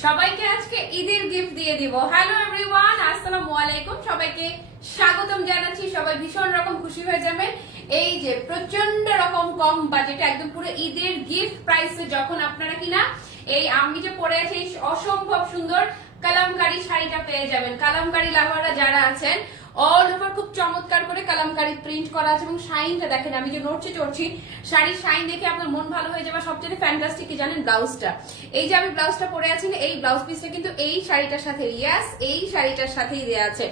সবাইকে আজকে ঈদের গিফট দিয়ে দিব। হ্যালো এভরিওয়ান আসসালামু আলাইকুম। সবাইকে স্বাগতম জানাচ্ছি। সবাই ভীষণ রকম খুশি হয়ে যাবে এই যে প্রচণ্ড রকম কম বাজেটে একদম পুরো ঈদের গিফট প্রাইসে যখন আপনারা কিনা, এই আমি যে পরে আছি অসম্ভব সুন্দর কালামকারী শাড়িটা পেয়ে যাবেন। কালামকারী লাভাররা যারা আছেন অল ওভার খুব চমৎকার করে কালামকারী প্রিন্ট করা আছে এবং শাইনটা দেখেন, আমি যে নড়ছি চড়ছি শাড়ির শাইন দেখে আপনার মন ভালো হয়ে যাবে। সবচেয়ে ফ্যান্টাস্টিক কি জানেন? ব্লাউজটা। এই যে আমি ব্লাউজটা পরে আছি এই ব্লাউজ পিসটা কিন্তু এই শাড়িটার সাথে ইয়াস এই শাড়িটার সাথেই দেওয়া আছে।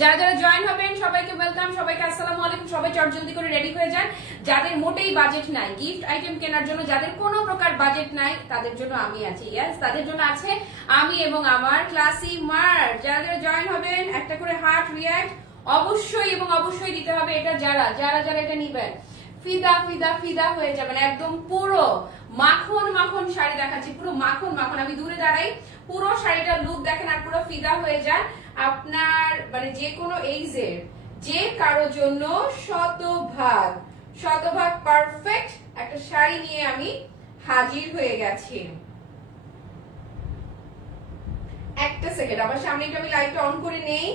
যারা যারা জয়েন হবেন, সবাইকে ওয়েলকাম সবাইকে আসসালামু আলাইকুম, সবাই চটজলদি করে রেডি হয়ে যান। যাদের মোটেই বাজেট নাই গিফট আইটেম কেনার জন্য, যাদের কোনো প্রকার বাজেট নাই, তাদের জন্য আমি আছি ইয়াস তাদের জন্য আছে আমি এবং আমার ক্লাসি মার। যারা যারা জয়েন হবেন, একটা করে হার্ট রিয়াক্ট অবশ্যই এবং অবশ্যই দিতে হবে এটা যারা যারা যারা এটা নিবেন। ফিদা ফিদা ফিদা হয়ে যাবেন, একদম পুরো মাখন মাখন শাড়ি দেখাচ্ছি, পুরো মাখন মাখন। আমি দূরে দাঁড়াই, পুরো শাড়িটার লুক দেখেন আর পুরো ফিদা হয়ে যান। আপনার মানে যে কোনো এইজের যে কারও জন্য শতভাগ শতভাগ পারফেক্ট একটা শাড়ি নিয়ে আমি হাজির হয়ে গেছি। একটা সেকেন্ড আমার সামনে আমি লাইটটা অন করে নেই।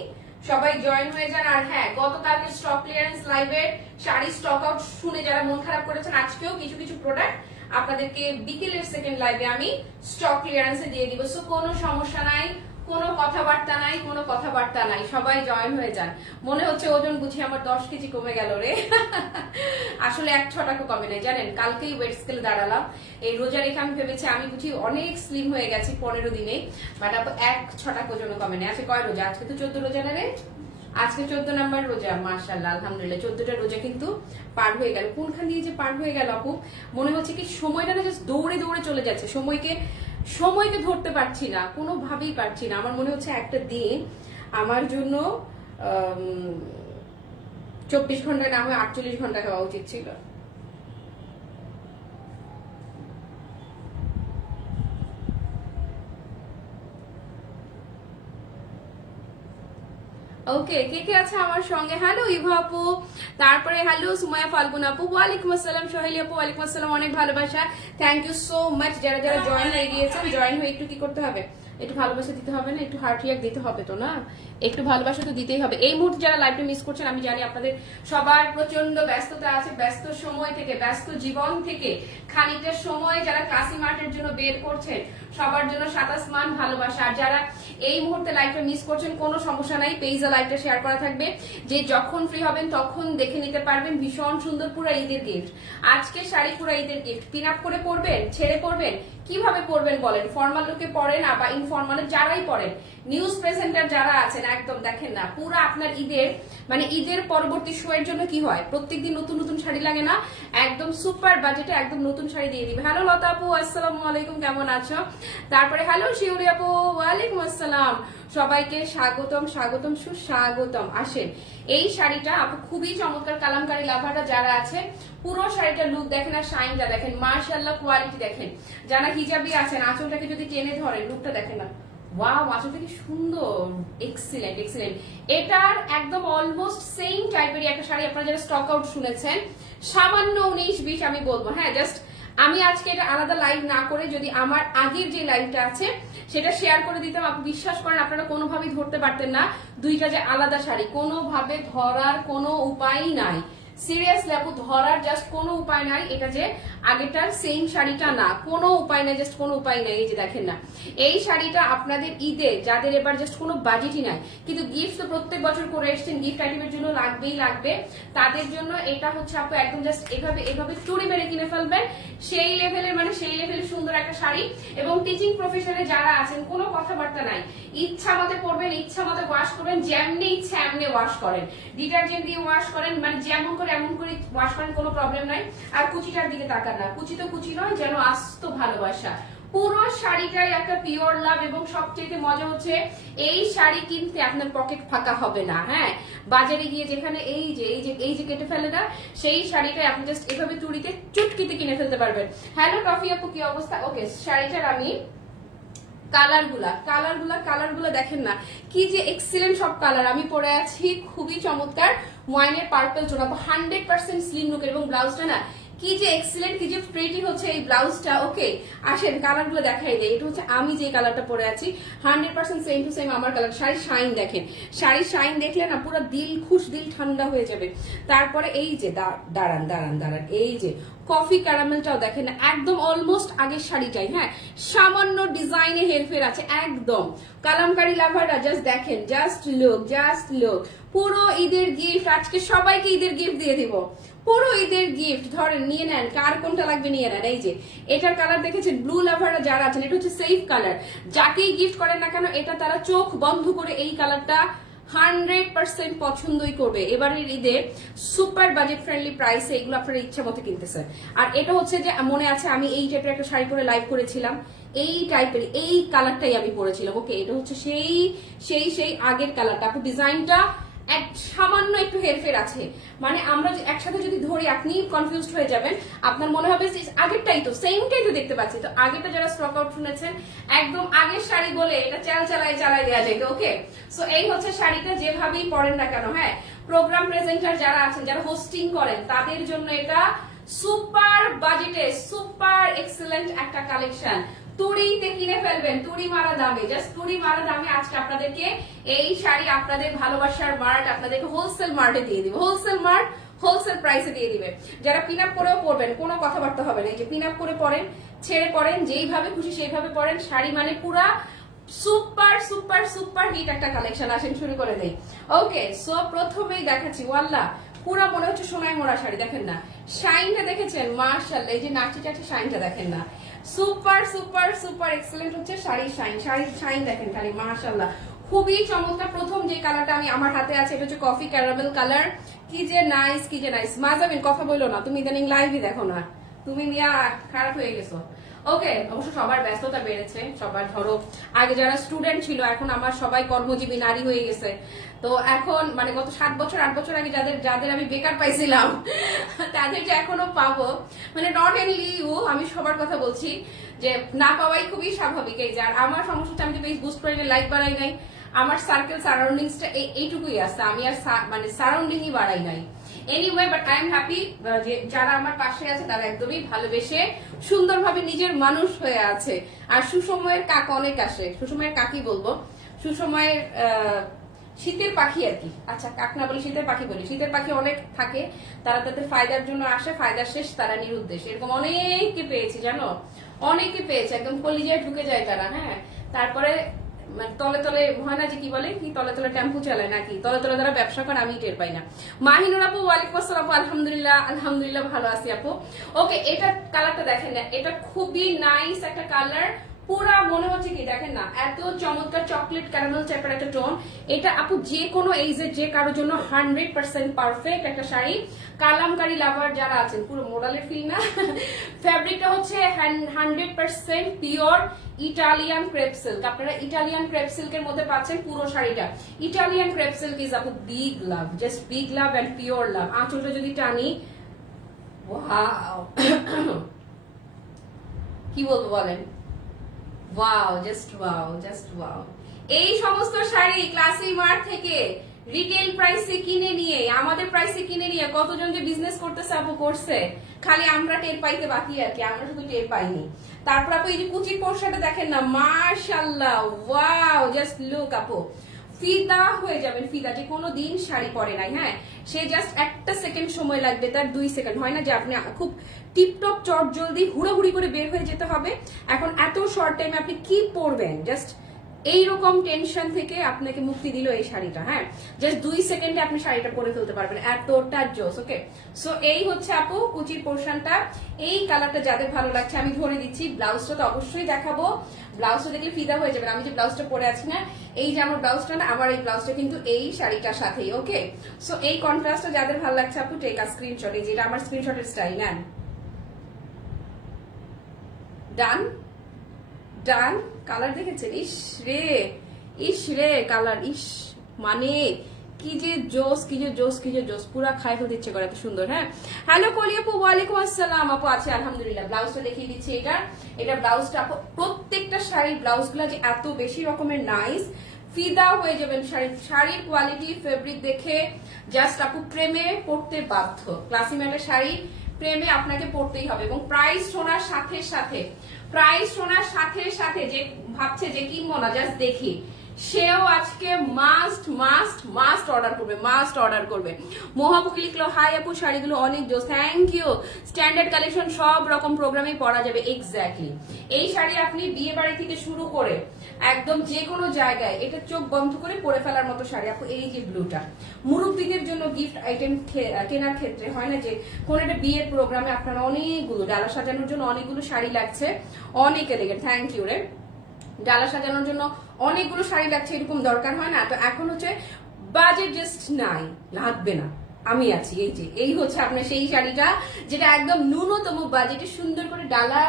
সবাই জয়েন হয়ে যান। আর হ্যাঁ গতকালকে স্টক ক্লিয়ারেন্স লাইভের শাড়ি স্টক আউট শুনে যারা মন খারাপ করেছেন, আজকেও কিছু কিছু প্রোডাক্ট আপনাদেরকে বিকেলের সেকেন্ড লাইভে আমি স্টক ক্লিয়ারেন্সে দিয়ে দিব। সো কোনো সমস্যা নাই। কোনো কথাবার্তা নাই, কোনো কথাবার্তা নাই। সবাই জয়েন হয়ে যান। মনে হচ্ছে ওজন বুঝি আমার দশ কেজি কমে গেল রে। আসলে এক ছ টাকা কমে নেই। জানেন, কালকেই ওয়েট স্কেলে দাঁড়ালাম। এই রোজা রেখে আমি ভেবেছি, আমি বুঝি অনেক স্লিম হয়ে গেছি পনেরো দিনে বাট এক ছটা ওজন কমে নেই। আজকে কয় রোজা? আজকে তো চোদ্দ রোজা নেবে আজকে চোদ্দ নাম্বার রোজা মার্শাল্লাহ আলহামদুলিল্লাহ। চোদ্দটা রোজা কিন্তু পার হয়ে গেল। কোনখান দিয়ে যে পার হয়ে গেল আপু? মনে হচ্ছে কি সময়টা না জাস্ট দৌড়ে দৌড়ে চলে যাচ্ছে। সময়কে সময়কে ধরতে পারছি না, কোনোভাবেই পারছি না। আমার মনে হচ্ছে একটা দিন আমার জন্য চব্বিশ ঘণ্টা না হয় আটচল্লিশ ঘণ্টা হওয়া উচিত ছিল। ওকে কে কে আছে আমার সঙ্গে? হ্যালো ইভা আপু। তারপরে হ্যালো সুময়া ফাল্গুন আপু। ওয়ালাইকুম আসসালাম, সোহেলি আপু। ওয়ালাইকুম আসসালাম, অনেক ভালোবাসা। থ্যাংক ইউ সো মাচ যারা যারা জয়েন হয়ে গিয়েছেন জয়েন হয়ে একটু কি করতে হবে? একটু ভালোবাসা দিতে হবে না? একটু হার্ট দিতে হবে তো না? একটু ভালোবাসা তো দিতেই হবে। এই মুহূর্তে যারা লাইভটা মিস করছেন, আমি জানি আপনাদের সবার প্রচণ্ড ব্যস্ততা আছে, ব্যস্ত সময় থেকে, ব্যস্ত জীবন থেকে খানিকটা সময় যারা কাশি মার্টের জন্য বের করছেন, সবার জন্য সাতাশ মান ভালোবাসা। আর যারা এই মুহূর্তে লাইভটা মিস করছেন, কোনো সমস্যা নাই পেইজা লাইভটা শেয়ার করা থাকবে। যে যখন ফ্রি হবেন, তখন দেখে নিতে পারবেন ভীষণ সুন্দর পুরা ঈদের গিফট আজকে শাড়ি পুরা ঈদের গিফট পিন আপ করে পরবেন, ছেড়ে পরবেন কীভাবে পরবেন বলেন? ফর্মাল লুকে পড়েন আবার ইনফর্মালে যারাই পড়েন নিউজ প্রেজেন্টার যারা আছেন, একদম দেখেন না, পুরো আপনার ঈদের মানে ঈদের পরবর্তী শোয়ের জন্য কি হয়? প্রত্যেকদিন নতুন নতুন শাড়ি লাগে না। একদম সুপার বাজেটে একদম নতুন শাড়ি দিয়ে দিবে। হ্যালো লতা আপু, আসসালামু আলাইকুম, কেমন আছো? তারপরে হ্যালো শিউরি আপু, ওয়ালাইকুম আসসালাম। সবাইকে স্বাগতম স্বাগতম, সুস্বাগতম। আসেন, এই শাড়িটা আপু খুবই চমৎকার কালামকারী লাভারটা যারা আছে পুরো শাড়িটার লুক দেখেন আর শাইনটা দেখেন মার্শাল্লাহ কোয়ালিটি দেখেন। যারা হিজাবি আছেন, আঁচলটাকে যদি টেনে ধরে লুকটা দেখেন না। ওয়াও আঁচলটা কি সুন্দর। এক্সিলেন্ট এক্সিলেন্ট এটার একদম অলমোস্ট সেম টাইপেরই একটা শাড়ি আপনারা যারা স্টক আউট শুনেছেন সামান্য উনিশ, বিশ আমি বলব। হ্যাঁ জাস্ট আমি আজকে এটা আলাদা লাইভ না করে যদি আমার আগের যে লাইভটা আছে, সেটা শেয়ার করে দিতাম। আপনি বিশ্বাস করেন, আপনারা কোনোভাবেই ধরতে পারতেন না দুইটা যে আলাদা শাড়ি। কোনোভাবে ধরার কোনো উপায় নাই। সিরিয়াসলি আপু, ধরার জাস্ট কোনো উপায় নাই। এটা যে আগেটার সেম শাড়িটা না, কোনো উপায় নাই জাস্ট কোনো উপায় নাই, এই যে দেখেন না। এই শাড়িটা আপনাদের ঈদে, যাদের এবার জাস্ট কোনো বাজেটই নাই, কিন্তু গিফট তো প্রত্যেক বছর করে এসছেন গিফট আইটেমের জন্য লাগবেই লাগবে। তাদের জন্য এটা হচ্ছে আপু, একদম জাস্ট এভাবে এভাবে চুরি মেরে কিনে ফেলবেন। সেই লেভেলের মানে সেই লেভেলের সুন্দর একটা শাড়ি। এবং টিচিং প্রফেশনে যারা আছেন, কোনো কথাবার্তা নাই। ইচ্ছা মতে পরবেন, ইচ্ছা মতে ওয়াশ করবেন, যেমনি ইচ্ছা, এমনি ওয়াশ করেন। ডিটারজেন্ট দিয়ে ওয়াশ করেন মানে যেমন করে এমন করে ওয়াশ করেন কোনো প্রবলেম নাই। আর কুচিটার দিকে তাকান না। কুচি তো কুচি নয়, যেন আস্ত ভালোবাসা। পুরো শাড়িটাই একটা পিওর লাভ এবং সবচেয়ে মজা হচ্ছে, এই শাড়ি কিনতে আপনার পকেট ফাঁকা হবে না হ্যাঁ? বাজারে গিয়ে যেখানে এই যে এই যে এই যে কেটে ফেলে না, সেই শাড়িটাই আপনি জাস্ট এভাবে তুড়িতে, চুটকিতে কিনে ফেলতে পারবেন। হ্যালো টফি আপু, কি অবস্থা? ওকে শাড়িটার আমি কালারগুলা কালারগুলা কালারগুলা দেখেন না। কি যে এক্সিলেন্ট সব কালার আমি পরে আছি, খুবই চমৎকার। ওয়াইনের পার্পল জোড়াবো হান্ড্রেড পার্সেন্ট স্লিম লুকের এবং ব্লাউজটা না কি যে এক্সিলেন্ট কি যে প্রেটি হচ্ছে এই ব্লাউজটা ওকে আসেন কালারগুলো দেখাই দেয় এটা হচ্ছে আমি যে কালারটা পরে আছি, hundred percent same to same আমার কালার শাড়ি শাইন দেখেন। শাড়ি শাইন দেখলে না পুরো দিল খুশ, দিল ঠান্ডা হয়ে যাবে। তারপরে এই যে দাঁড়ান দাঁড়ান দাঁড়ান, এই যে কফি ক্যারামেলটাও দেখেন, একদম অলমোস্ট আগের শাড়িটাই হ্যাঁ? সামান্য ডিজাইনে হেরফের আছে, একদম। কালামকারি লাভাররা জাস্ট দেখেন জাস্ট লুক জাস্ট লুক পুরো ঈদের গিফট আজকে সবাইকে ঈদের গিফট দিয়ে দিব। পুরো ঈদের গিফট ধরেন, নিয়ে নেন, কার কোনটা লাগবে নিয়ে নেন, এই যে, এটার কালার দেখেছেন ব্লু লাভাররা যারা আছেন, এটা হচ্ছে সেফ কালার যাকেই গিফট করেন না কেন, এটা তারা চোখ বন্ধ করে এই কালারটা হান্ড্রেড পার্সেন্ট পছন্দই করবে। এবারের ঈদে সুপার বাজেট ফ্রেন্ডলি প্রাইসে এগুলো আপনার ইচ্ছা মতো কিনতেছে। আর এটা হচ্ছে যে মনে আছে, আমি এই টাইপের একটা শাড়ি পরে লাইভ করেছিলাম। এই টাইপের এই কালারটাই আমি পরেছিলাম। ওকে এটা হচ্ছে সেই সেই সেই আগের কালারটা আপনি ডিজাইনটা এক সামান্য একটু হেরফের আছে। মানে আমরা একসাথে যদি ধরি, আপনি কনফিউজড হয়ে যাবেন। আপনার মনে হবে আগেরটাই তো সেমটাই তো দেখতে পাচ্ছি। তো আগেরটা যারা স্টক আউট শুনেছেন, একদম আগের শাড়ি বলে এটা চাল চালাই চালাই দেওয়া যায় ওকে সো এই হচ্ছে শাড়িটা যেভাবেই পরেন না কেন হ্যাঁ? প্রোগ্রাম প্রেজেন্টার যারা আছেন, যারা হোস্টিং করেন, তাদের জন্য এটা সুপার বাজেটে সুপার এক্সেলেন্ট একটা কালেকশন তুড়িতে কিনে ফেলবেন, তুড়ি মারা দামে জাস্ট তুড়ি মারা দামে আজকে আপনাদেরকে এই শাড়ি আপনাদের ভালোবাসার মার্ট আপনাদেরকে হোলসেল মার্টে দিয়ে দিবে। হোলসেল মার্ট হোলসেল প্রাইসে দিয়ে দিবে। যারা পিন আপ করেও পরবেন, কোনো কথাবার্তা হবে না। যে পিন আপ করে পরেন, ছেড়ে পরেন, যেইভাবে খুশি সেইভাবে পরেন। শাড়ি মানে পুরা সুপার সুপার সুপার হিট একটা কালেকশন আসেন শুরু করে দেই। ওকে সো প্রথমেই দেখাচ্ছি, ওয়াল্লা, পুরা মনে হচ্ছে সোনায় মোড়া শাড়ি, দেখেন না। শাইনটা দেখেছেন? মার্শাল্লাহ এই যে নাচি টাচি শাইনটা দেখেন না। সুপার সুপার সুপার এক্সেলেন্ট হচ্ছে শাড়ির শাইন। শাড়ির শাইন দেখেন খালি মার্শাল্লাহ খুবই চমৎকার। প্রথম যে কালারটা আমি আমার হাতে আছে, এটা হচ্ছে কফি ক্যারামেল কালার কি যে নাইস কি যে নাইস মাজাবিন কথা বলল না। তুমি ইদানিং লাইভই দেখো না। তুমি নিয়ে খারাপ হয়ে গেছো। ওকে, অবশ্য সবার ব্যস্ততা বেড়েছে, সবার ধরো, আগে যারা স্টুডেন্ট ছিল, এখন আমার সবাই কর্মজীবী, নারী হয়ে গেছে। তো এখন মানে গত সাত বছর, আট বছর আগে যাদের যাদের আমি বেকার পাইছিলাম তাদেরকে এখনও পাবো মানে নট এনলি ইউ আমি সবার কথা বলছি, যে না পাওয়াই খুবই স্বাভাবিক এই যার আমার সমস্যা হচ্ছে আমি যে বেশ বুস্ট করে লাইক বাড়াই নাই, আমার সার্কেল সারাউন্ডিংসটা এইটুকুই আছে, আমি আর মানে সারাউন্ডিংই বাড়াই নাই। Anyway but I am happy যে যারা আমার পাশে আছে, তারা একদমই ভালোবেসে সুন্দরভাবে নিজের মানুষ হয়ে আছে। আর সুসময়ের কাক অনেক আসে। সুসময়ের কাকি বলব। সুসময়ের শীতের পাখি আর কি। আচ্ছা কাক না বলি শীতের পাখি বলি। শীতের পাখি অনেক থাকে। তারা তাদের ফায়দার জন্য আসে, ফায়দার শেষ তারা নিরুদ্দেশ। এরকম অনেককে পেয়েছি, জানো? অনেকে পেয়েছে। একদম কলিজায় ঢুকে যায় তারা হ্যাঁ? তারপরে মানে তলে তলে হয় না যে কি বলে, কি তলে তলে টেম্পু চালায় নাকি? তলে তলে তারা ব্যবসা করে আমি টের পাই না। মাহিনুর আপু, ওয়ালাইকুম আসসালাম আপু আলহামদুলিল্লাহ আলহামদুলিল্লাহ ভালো আছি আপু। ওকে, এটা কালারটা দেখেন না, এটা খুবই নাইস একটা কালার পুরা মনে হচ্ছে কি, দেখেন না, এত চমৎকার চকলেট ক্যারামেল টাইপের একটা টোন এটা আপু যে কোনো এইজের যে কারোর জন্য হান্ড্রেড পার্সেন্ট পারফেক্ট একটা শাড়ি। কালামকারি লাভার যারা আছেন, পুরো মোডালের ফিল না? ফ্যাব্রিকটা হচ্ছে hundred percent pure Italian crepe silk আপনারা ইটালিয়ান ক্রেপ সিল্কের মধ্যে পাচ্ছেন পুরো শাড়িটা। ইটালিয়ান ক্রেপ সিল্ক ইজ আপু big love just big love and pure love আঁচলটা যদি টানি কি বলব বলেন? Wow just wow just wow এই সমস্ত শাড়ি ক্লাসি মার্ট থেকে রিটেল প্রাইসে কিনে নিয়ে, আমাদের প্রাইসে কিনে নিয়ে কতজন যে বিজনেস করতেছে আপু করছে, খালি আমরা টের পাইতে বাকি আর কি, আমরা শুধু টের পাইনি। তারপর আপু এই যে কুচির পোর্শনটা দেখেন না মার্শাল্লাহ ওয়াও জাস্ট লুক আপু। ফিদা হয়ে যাবেন ফিদা, যে কোনো দিন শাড়ি পরে নাই হ্যাঁ? সে জাস্ট একটা সেকেন্ড সময় লাগবে, তার দুই সেকেন্ড হয় না যে আপনি খুব টিপটপ চট জলদি হুড়োহুড়ি করে বের হয়ে যেতে হবে? এখন এত শর্ট টাইমে আপনি কি পরবেন? জাস্ট এইরকম টেনশন থেকে আপনাকে মুক্তি দিল এই শাড়িটা হ্যাঁ? জাস্ট দুই সেকেন্ডে আপনি শাড়িটা পরে ফেলতে পারবেন এতটা জোস ওকে সো এই হচ্ছে আপু কুচির পোর্শনটা। এই কালারটা যাদের ভালো লাগছে, আমি ধরে দিচ্ছি, ব্লাউজটা তো অবশ্যই দেখাবো। ব্লাউজটা দেখলে ফিদা হয়ে যাবে আমি যে ব্লাউজটা পরে আছি না, এই যে আমার ব্লাউজটা না, আমার এই ব্লাউজটা কিন্তু এই শাড়িটার সাথেই ওকে সো এই কন্ট্রাস্টটা যাদের ভালো লাগছে, আপু টেক আ স্ক্রিনশট এই যেটা আমার স্ক্রিনশটের স্টাইল নেন। ডান ডান কালার দেখেছেন? ইস রে ইস রে কালার, ইস মানে কি যে জোস কি যে জোস কি যে জোস পুরা খাই ফেলতে ইচ্ছে করে, এত সুন্দর হ্যাঁ? হ্যালো কলি আপু, ওয়ালাইকুম আসসালাম। আপু আছে, আলহামদুলিল্লাহ ব্লাউজটা দেখিয়ে দিচ্ছি এটা। এটা ব্লাউজটা আপু, প্রত্যেকটা শাড়ির ব্লাউজগুলো যে এত বেশি রকমের নাইস ফিদা হয়ে যাবেন শাড়ির শাড়ির কোয়ালিটি ফেব্রিক দেখে জাস্ট আপু প্রেমে পড়তে বাধ্য। ক্লাসিমেটের শাড়ি প্রেমে আপনাকে পড়তেই হবে এবং প্রাইস শোনার সাথে সাথে, প্রাইস শোনার সাথে সাথে যে ভাবছে যে কিনবো না জাস্ট দেখি। সেও আজকে মাস্ট মাস্ট মাস্ট অর্ডার করবে মাস্ট অর্ডার করবে। মহাবুকি লিখলো হাই আপু, শাড়িগুলো অনেক জোস থ্যাংক ইউ স্ট্যান্ডার্ড কালেকশন সব রকম প্রোগ্রামে পরা যাবে এক্স্যাক্টলি এই শাড়ি আপনি বিয়ে বাড়ি থেকে শুরু করে একদম যে কোনো জায়গায় এটা চোখ বন্ধ করে পরে ফেলার মতো শাড়ি। আপু, এই যে ব্লুটা। মুরব্বীদের জন্য গিফট আইটেম কেনার ক্ষেত্রে হয় না যে, কোন একটা বিয়ের প্রোগ্রামে আপনার অনেকগুলো, ডালা সাজানোর জন্য অনেকগুলো শাড়ি লাগছে। অনেক এলেগে থ্যাংক ইউ রে। ডালা সাজানোর জন্য অনেকগুলো শাড়ি লাগছে, এরকম দরকার হয় না। তো এখন হচ্ছে বাজেট জাস্ট নাই, লাগবে না। আমি আছি, এই যে, এই হচ্ছে আপনার সেই শাড়িটা, যেটা একদম ন্যূনতম বাজেটে সুন্দর করে ডালা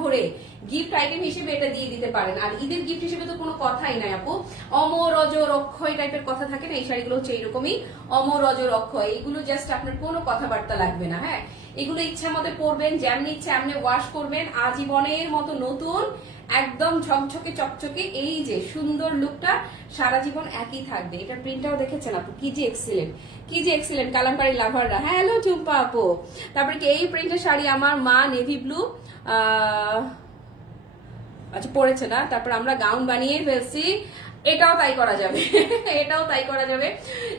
ভরে গিফট আইটেম হিসেবে এটা দিয়ে দিতে পারেন। আর ঈদের গিফট হিসেবে তো কোনো কথাই নাই আপু। অমর অজর অক্ষয় টাইপের কথা থাকে না, এই শাড়িগুলো হচ্ছে এইরকমই। অমর অজর অক্ষয়, এইগুলো জাস্ট আপনার কোনো কথাবার্তা লাগবে না হ্যাঁ? এগুলো ইচ্ছা মতো পরবেন, যেমনি ইচ্ছা এমনি ওয়াশ করবেন, আজীবনের মতো নতুন একদম ঝকঝকে, চকচকে, এই যে সুন্দর লুকটা সারা জীবন একই থাকবে। এটার প্রিন্টটাও দেখেছেন আপু? কি যে এক্সিলেন্ট কি যে এক্সিলেন্ট কালামকারি লাভাররা হ্যালো চুম্পা আপু। তারপরে কি এই প্রিন্টের শাড়ি আমার মা নেভি ব্লু আচ্ছা পড়েছে না। তারপর আমরা গাউন বানিয়ে ফেলছি। এটাও তাই করা যাবে। এটাও তাই করা যাবে।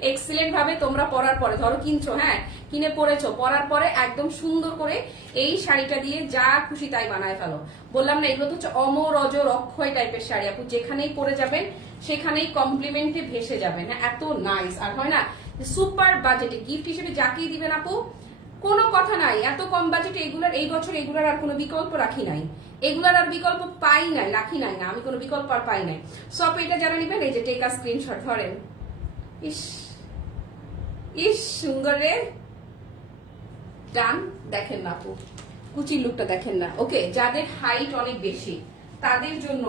এক্সিলেন্ট ভাবে তোমরা পরার পরে, ধরো কিনছো হ্যাঁ কিনে পরেছো পরার পরে একদম সুন্দর করে এই শাড়িটা দিয়ে যা খুশি তাই বানায় ফেলো। বললাম না, এগুলো তো হচ্ছে অমর অজর অক্ষয় টাইপের শাড়ি। আপু যেখানেই পরে যাবেন, সেখানেই কমপ্লিমেন্টে ভেসে যাবেন। হ্যাঁ এত নাইস আর হয় না সুপার বাজেটে গিফট হিসেবে যাকেই দিবেন আপু কোনো কথা নাই। এত কম বাজেটে এগুলার, এই বছর এগুলার আর কোনো বিকল্প রাখি নাই। এগুলার আর বিকল্প পাই নাই, রাখি নাই না। আমি কোনো বিকল্প আর পাই নাই। সব এটা যারা নিবেন, এই যে টেকা স্ক্রিনশট ধরেন। ইস ইস, সুন্দর রে। ডান দেখেন না আপু। কুচির লুকটা দেখেন না। ওকে যাদের হাইট অনেক বেশি, তাদের জন্য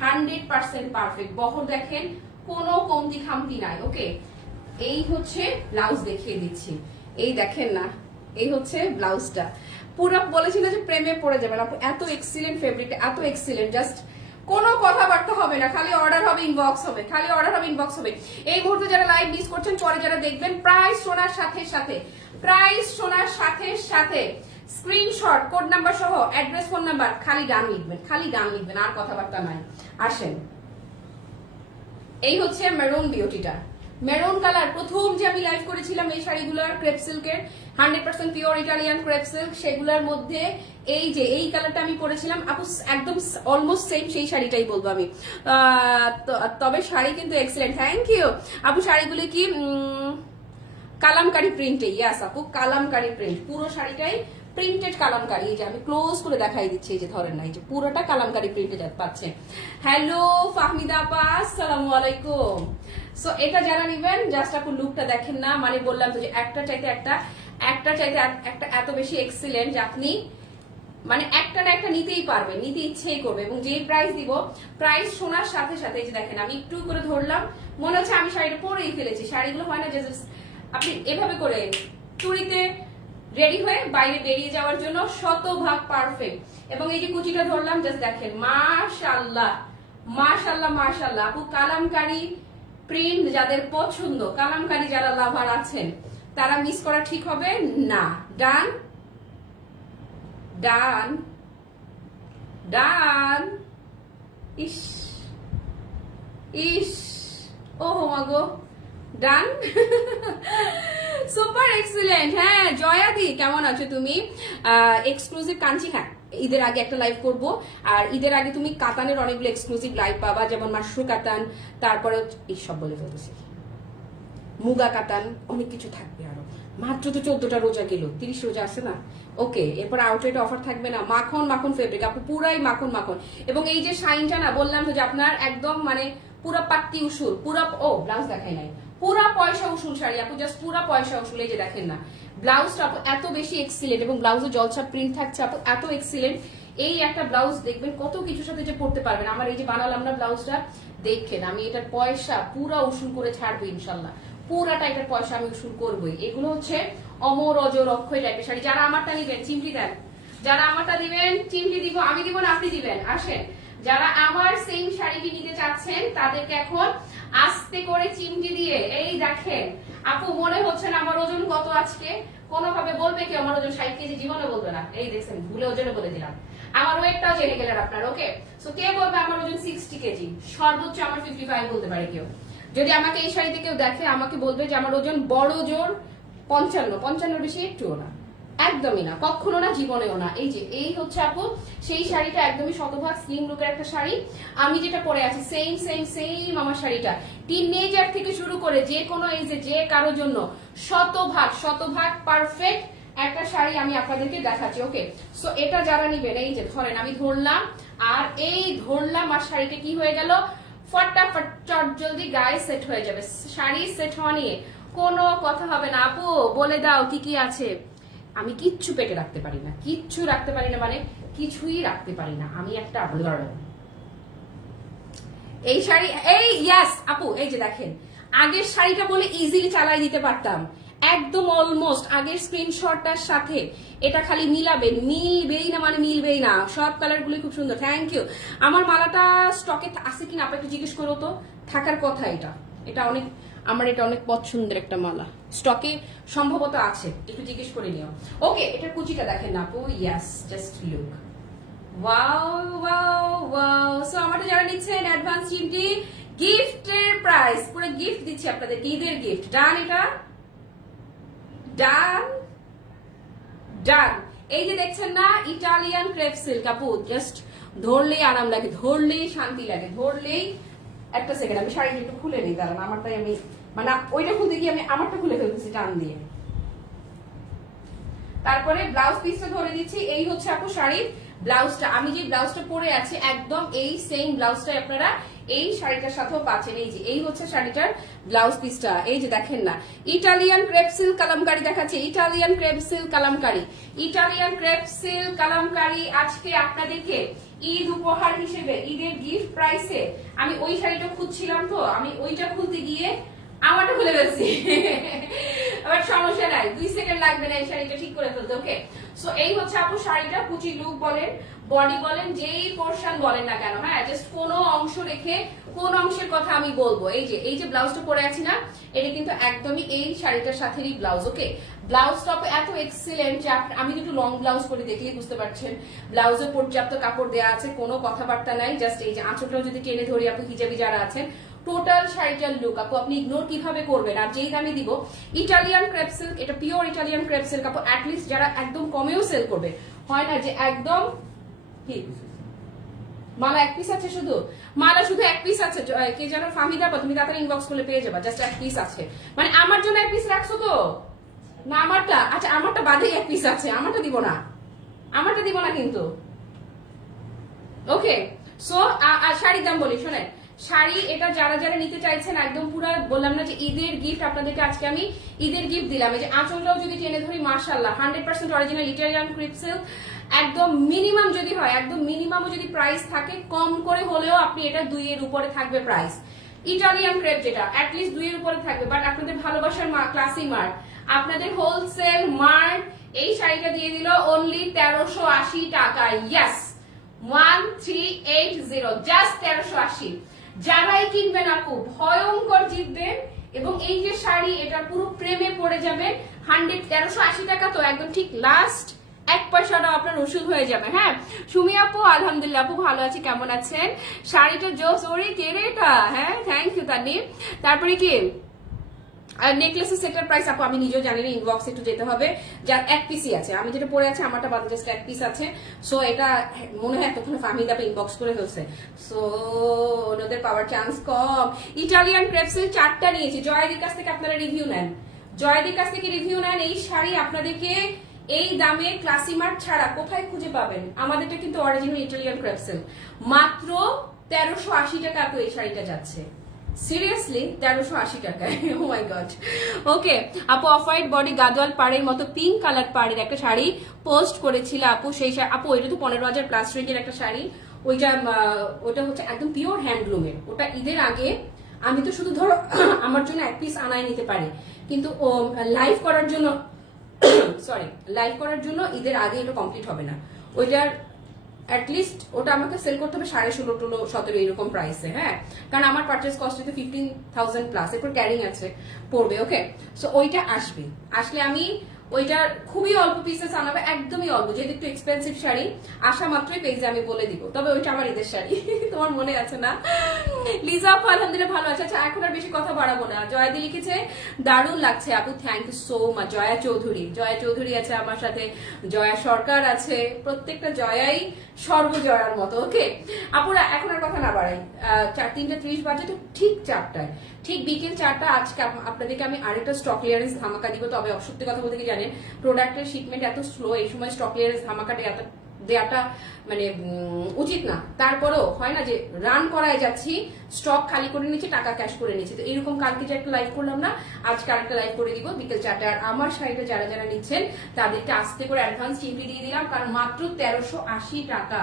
হান্ড্রেড পার্সেন্ট পারফেক্ট বহর দেখেন, কোনো কমতি খামতি নাই। ওকে এই হচ্ছে ব্লাউজ দেখিয়ে দিচ্ছি। এই দেখেন না এই হচ্ছে ব্লাউজটা। পুরো বলেছিল যে প্রেমে পড়ে যাবেন আপু, এত এক্সিলেন্ট ফেব্রিক এত এক্সিলেন্ট জাস্ট কোনো কথাবার্তা হবে না। খালি অর্ডার হবে ইনবক্স হবে। খালি অর্ডার হবে ইনবক্স হবে। এই মুহূর্তে যারা লাইভ মিস করছেন, পরে যারা দেখবেন প্রাইস শোনার সাথে সাথে প্রাইস শোনার সাথে সাথে স্ক্রিনশট কোড নাম্বার সহ অ্যাড্রেস ফোন নাম্বার খালি ডান লিখবেন, খালি ডান লিখবেন, আর কথাবার্তা নাই। আসেন। এই হচ্ছে মেরুন বিউটিটা মেরুন কালার প্রথম যে আমি লাইভ করেছিলাম এই শাড়িগুলোর ক্রেপ সিল্কের hundred percent pure Italian crepe silk সেগুলোর মধ্যে এই যে, এই কালারটা আমি পরেছিলাম আপু, একদম অলমোস্ট সেম সেই শাড়িটাই বলব আমি। তবে শাড়ি কিন্তু এক্সেলেন্ট থ্যাংক ইউ আপু, শাড়িগুলি কি কালামকারি প্রিন্টে ইয়াস আপু, কালামকারি প্রিন্ট পুরো শাড়িটাই প্রিন্টেড কালামকারি, এই যে আমি ক্লোজ করে দেখাই দিচ্ছি, এই যে ধরেন না, এই যে পুরোটা কালামকারি প্রিন্টে পাচ্ছেন হ্যালো ফাহমিদা আপা, আসসালামু আলাইকুম। সো এটা যারা নিবেন জাস্ট আপু লুকটা দেখেন না মানে বললাম তো যে একটা চাইতে একটা একটা চাইতে একটা এত বেশি এক্সিলেন্ট যে আপনি মানে একটা না একটা নিতেই পারবে নিতে ইচ্ছেই করবে। এবং যেই প্রাইস দিব প্রাইস শোনার সাথে সাথে যে দেখেন, আমি একটু করে ধরলাম, মনে হচ্ছে আমি শাড়িটা পরেই ফেলেছি, শাড়িগুলো হয় না যে আপনি এভাবে করে চুড়িতে রেডি হয়ে বাইরে বেরিয়ে যাওয়ার জন্য শতভাগ পারফেক্ট। এবং এই যে কুচিটা ধরলাম জাস্ট দেখেন মাশাল্লাহ মাশাল্লাহ মাশাল্লাহ আপু, কালামকারী প্রিন্ট যাদের পছন্দ, কালামকারী যারা লাভার আছেন, তারা মিস করা ঠিক হবে? না। ডান ডান ডান ইস ইস ও মাগো ডান সুপার এক্সিলেন্ট হ্যাঁ জয়াদি, কেমন আছো তুমি? এক্সক্লুসিভ কাঞ্চি হ্যাঁ ঈদের আগে একটা লাইভ করব। আর ঈদের আগে তুমি কাতানের অনেকগুলো এক্সক্লুসিভ লাইভ পাবা, যেমন মাশরু কাতান, তারপরে এই সব বলে ফেলতেছি। মুগা কাতান, অনেক কিছু থাকবে আরও। মাত্র তো চোদ্দটা রোজা গেল, তিরিশ রোজা আছে না? ওকে এরপর আউটলেট অফার থাকবে না। মাখন মাখন ফেব্রিক আপু, পুরাই মাখন মাখন। এবং এই যে শাইনটা না, বললাম যে আপনার একদম মানে পুরা পাত্তি উসুল, পুরা ও ব্লাউজ দেখাই নাই। পুরা পয়সা উসুল, শাড়ি, আপু জাস্ট পুরা পয়সা উসুল, এই যে দেখেন না। ব্লাউজটা আপু এত বেশি এক্সিলেন্ট এবং ব্লাউজে জলছা প্রিন্ট থাকছে আপু, এত এক্সিলেন্ট এই একটা ব্লাউজ দেখবেন, কত কিছুর সাথে যে পড়তে পারবেন। আমার এই যে বানালাম না ব্লাউজটা, দেখেন, আমি এটার পয়সা পুরা উসুল করে ছাড়বো ইনশাল্লাহ। পুরাটা এটার পয়সা আমি উসুল করবোই। এগুলো হচ্ছে অমর অজর অক্ষয় টাইপের শাড়ি। যারা আমারটা নিবেন, চিমটি দেন। যারা আমারটা দিবেন, চিমটি দিব, আমি দিব না, আপনি দিবেন। আসেন। যারা আমার সেম শাড়িটি নিতে চাচ্ছেন, তাদেরকে এখন আস্তে করে চিমটি দিয়ে, এই দেখেন, আপু, মনে হচ্ছে না আমার ওজন কত আজকে? কোনোভাবে বলবে কি আমার ওজন ষাট কেজি জীবনে বলবে না। এই দেখছেন, ভুলে ওজনে বলে দিলাম। আমার ওয়েটটাও জেনে গেলেন আপনার ওকে সো কে বলবে আমার ওজন সিক্সটি কেজি? সর্বোচ্চ আমার ফিফটি ফাইভ বলতে পারে কেউ। যদি আমাকে এই শাড়িতে কেউ দেখে, আমাকে বলবে যে আমার ওজন বড় জোর পঞ্চান্ন, পঞ্চান্নর বেশি একটুও না। একদমই না, কখনো না, জীবনেও না। এই যে, এই হচ্ছে আপু, সেই শাড়িটা একদমই শতভাগ স্লিম লুকের একটা শাড়ি। আমি যেটা পরে আছি সেম সেম সেম আমার শাড়িটা। টিনেজার থেকে শুরু করে যে কোনো এই যে যে কারোর জন্য শতভাগ শতভাগ পারফেক্ট একটা শাড়ি আমি আপনাদেরকে দেখাচ্ছি ওকে সো এটা যারা নিবেন, এই যে ধরেন আমি ধরলাম, আর এই ধরলাম আর শাড়িটা কি হয়ে গেল? ফটাফট, চট জলদি গায়ে সেট হয়ে যাবে। শাড়ি সেট হওয়া নিয়ে কোনো কথা হবে না। আপু, বলে দাও কি কি আছে। আমি কিচ্ছু পেটে রাখতে পারি না। কিচ্ছু রাখতে পারি না মানে কিছুই রাখতে পারি না। আমি একটা ব্লার এই শাড়ি, এই ইয়াস আপু, এই যে দেখেন, আগের শাড়িটা বলে ইজিলি চালাই দিতে পারতাম। একদম অলমোস্ট আগের স্ক্রিনশটটার সাথে এটা খালি মিলাবেন মিলবেই না মানে মিলবেই না। সব কালার গুলি খুব সুন্দর। থ্যাংক ইউ আমার মালাটা স্টকে আছে কিনা আপনি একটু জিজ্ঞেস করো তো। থাকার কথা এটা। এটা অনেক আমার এটা অনেক পছন্দের একটা মালা। স্টকে সম্ভবত আছে, একটু জিজ্ঞেস করে নিও। ওকে এটা কুচিটা দেখেন আপু। Yes just look wow wow wow so আমাদের যারা নিচ্ছেন অ্যাডভান্স চিমটি গিফটের প্রাইস পুরো গিফট দিচ্ছি আপনাদের ঈদের গিফট ডান এটা? ডান ডান এই যে দেখছেন না ইটালিয়ান ক্রেপ সিল্ক আপু। জাস্ট ধরলেই আরাম লাগে, ধরলেই শান্তি লাগে, ধরলেই একটা সেকেন্ড আমি শাড়িটা একটু খুলে নিই, দাঁড়ান আমার তাই আমি মানে ওইটা খুলতে গিয়ে আমি আমারটা খুলে ফেলতেছি টান দিয়ে। তারপরে ব্লাউজ পিসটা ধরে দিচ্ছি এই হচ্ছে আপু শাড়ির ব্লাউজটা আমি যে ব্লাউজটা পরে আছি, একদম এই সেম ব্লাউজটাই আপনারা এই শাড়িটার সাথেও পাচ্ছেন। এই যে, এই হচ্ছে শাড়িটার ব্লাউজ পিসটা এই যে দেখেন না ইটালিয়ান ক্রেপ সিল্ক কালামকারি দেখাচ্ছে Italian crepe silk Kalamkari. Italian crepe silk Kalamkari আজকে আপনাদেরকে ঈদ উপহার হিসেবে, ঈদের গিফট প্রাইসে আমি ওই শাড়িটা খুঁজছিলাম তো, আমি ওইটা খুলতে গিয়ে আমারটা খুলে ফেলছি। আবার সমস্যা নাই। দুই সেকেন্ড লাগবে না এই শাড়িটা ঠিক করে ফেলতে ওকে সো এই হচ্ছে আপু শাড়িটা কুচি লুক বলেন বডি বলেন, যেই পোর্শন বলেন না কেন হ্যাঁ? জাস্ট কোনো অংশ রেখে, কোন অংশের কথা আমি বলব। এই যে এই যে ব্লাউজটা পরে আছি না, এটা কিন্তু একদমই এই শাড়িটার সাথেই ব্লাউজ ওকে ব্লাউজ টপ এত এক্সিলেন্ট যে আমি একটু লং ব্লাউজ করে দেখলেই বুঝতে পারছেন। ব্লাউজে পর্যাপ্ত কাপড় দেওয়া আছে, কোনো কথাবার্তা নাই। জাস্ট এই যে আঁচলটাও যদি টেনে ধরি আপনি হিজাবি যারা আছেন টোটাল শাড়িটার লুক আপু, আপনি ইগনোর কীভাবে করবেন? আর যেই দামে দিব ইটালিয়ান ক্রেপ সিল্ক এটা পিওর ইটালিয়ান ক্রেপ সিল্ক আপু অ্যাটলিস্ট যারা একদম কমেও সেল করবে। হয় না যে একদম কি? মালা এক পিস আছে শুধু? মালা শুধু এক পিস আছে কে যেন ফাহিদা পা তুমি তাড়াতাড়ি ইনবক্স করলে পেয়ে যাবা জাস্ট এক পিস আছে। মানে আমার জন্য এক পিস রাখছো তো? না, আমারটা? আচ্ছা আমারটা বাদেই এক পিস আছে, আমারটা দিব না। আমারটা দিব না কিন্তু। ওকে সো শাড়ির দাম বলি, শোনেন। শাড়ি এটা যারা যারা নিতে চাইছেন, একদম পুরো বললাম না যে ঈদের গিফট আপনাদেরকে আজকে আমি ঈদের গিফট দিলাম। এই যে আঁচলটাও যদি টেনে ধরি মার্শাল্লাহ hundred percent original Italian crepe silk একদম মিনিমাম যদি হয়, একদম মিনিমামও যদি প্রাইস থাকে, কম করে হলেও আপনি এটা দুইয়ের উপরে থাকবে প্রাইস ইটালিয়ান ক্রেপ যেটা অ্যাটলিস্ট দুইয়ের উপরে থাকবে বাট আপনাদের ভালোবাসার মা ক্লাসি মার্ক। আপনাদের হোলসেল মার্ক, এই শাড়িটা দিয়ে দিল অনলি তেরোশো আশি টাকা yes one three eight zero just তেরোশো আশি। যারাই কিনবেন আপু, ভয়ঙ্কর জিতবেন। এবং এই যে শাড়ি, এটার পুরো প্রেমে পড়ে যাবে হান্ড্রেড, তেরোশো আশি টাকা তো একদম ঠিক লাস্ট এক পয়সাটাও আপনার ওষুধ হয়ে যাবে হ্যাঁ? সুমি আপু, আলহামদুলিল্লাহ আপু, ভালো আছে, কেমন আছেন? শাড়িটা জোস ওরে কে এটা হ্যাঁ? থ্যাংক ইউ তানি তারপরে কি? আর নেকলেসের সেটার প্রাইস আপু, আমি নিজেও জানি না ইনবক্স একটু যেতে হবে। যার এক পিসই আছে, আমি যেটা পরে আছে, আমারটা বাদ জাস্ট এক পিস আছে। সো এটা মনে হয় এতক্ষণে ফাহমিদ আপনি ইনবক্স করে ফেলছে। সো ওনাদের পাওয়ার চান্স কম। ইটালিয়ান ক্রেপসের চারটা নিয়েছি। জয়ের কাছ থেকে আপনারা রিভিউ নেন। জয়ের কাছ থেকে রিভিউ নেন এই শাড়ি আপনাদেরকে এই দামে ক্লাসিমার্ট ছাড়া কোথায় খুঁজে পাবেন? আমাদেরটা কিন্তু অরিজিনাল ইটালিয়ান ক্রেপসেল মাত্র তেরোশো আশি টাকা আপু, এই শাড়িটা যাচ্ছে। সিরিয়াসলি তেরোশো আশি টাকায়। ওকে আপু অফ হোয়াইট বডি গাদোয়াল পাড়ের মতো পিঙ্ক কালার পাড়ের একটা শাড়ি পোস্ট করেছিল আপু, সেই আপু ওইটা তো পনেরো হাজার প্লাস রেঞ্জের একটা শাড়ি। ওইটা ওটা হচ্ছে একদম পিওর হ্যান্ডলুমের ওটা ঈদের আগে আমি তো শুধু ধরো আমার জন্য এক পিস আনায় নিতে পারি। কিন্তু, ও লাইভ করার জন্য সরি লাইভ করার জন্য ঈদের আগে এটা কমপ্লিট হবে না। ওইটার অ্যাটলিস্ট ওটা আমাকে সেল করতে হবে সাড়ে ষোলো টোলো সতেরো এরকম প্রাইসে হ্যাঁ? কারণ আমার পার্চেস কস্ট হচ্ছে ফিফটিন থাউজেন্ড প্লাস এরপর ক্যারিং আছে, পড়বে ওকে সো ওইটা আসবে। আসলে আমি ওইটার খুবই অল্প পিসেস আনাবে, একদমই অল্প, যেহেতু একটু এক্সপেন্সিভ শাড়ি আসা মাত্রই পেজে আমি বলে দিব। তবে ওইটা আমার ঈদের শাড়ি, তোমার মনে আছে না? লিজা আলহামদুলিল্লাহ ভালো আছে। আচ্ছা এখন আর বেশি কথা বাড়াবো না। জয়াদি লিখেছে, দারুণ লাগছে আপু thank you so much Joya Chowdhury. Joya Chowdhury আছে আমার সাথে, জয়া সরকার আছে, প্রত্যেকটা জয়াই সর্বজয়ার মতো ওকে আপুরা, এখন আর কথা না বাড়াই। চার, তিনটা ত্রিশ বাজে, তো ঠিক চারটায়। ঠিক বিকেল চারটা আজকে আপনাদেরকে আমি আরেকটা স্টক ক্লিয়ারেন্স ধামাকা দিব। তবে সত্যি কথা বলতে কি জানেন প্রোডাক্টের শিপমেন্ট এত স্লো এই সময় স্টক ক্লিয়ারেন্স ধামাকাটা এত দেওয়াটা মানে উচিত না। তারপরেও হয় না যে রান করায় যাচ্ছি স্টক খালি করে নিচ্ছি, টাকা ক্যাশ করে নিচ্ছি। তো এরকম কালকে যে একটা লাইভ করলাম না, আজকে আরেকটা লাইভ করে দিব বিকেল চারটা। আর আমার শাড়িটা যারা যারা নিচ্ছেন, তাদেরকে আস্তে করে অ্যাডভান্স চিমটি দিয়ে দিলাম, কারণ মাত্র তেরোশো আশি টাকা।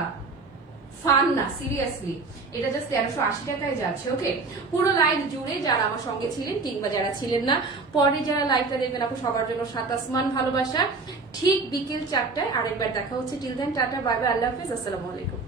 ফান না সিরিয়াসলি এটা জাস্ট তেরোশো আশি টাকায় যাচ্ছে ওকে পুরো লাইফ জুড়ে যারা আমার সঙ্গে ছিলেন কিংবা যারা ছিলেন না, পরে যারা লাইফটা দেখবেন আপু, সবার জন্য সাত আসমান ভালোবাসা। ঠিক বিকেল চারটায় আরেকবার দেখা হচ্ছে। Till then tata bye bye আল্লাহ হাফিজ, আসসালামু আলাইকুম।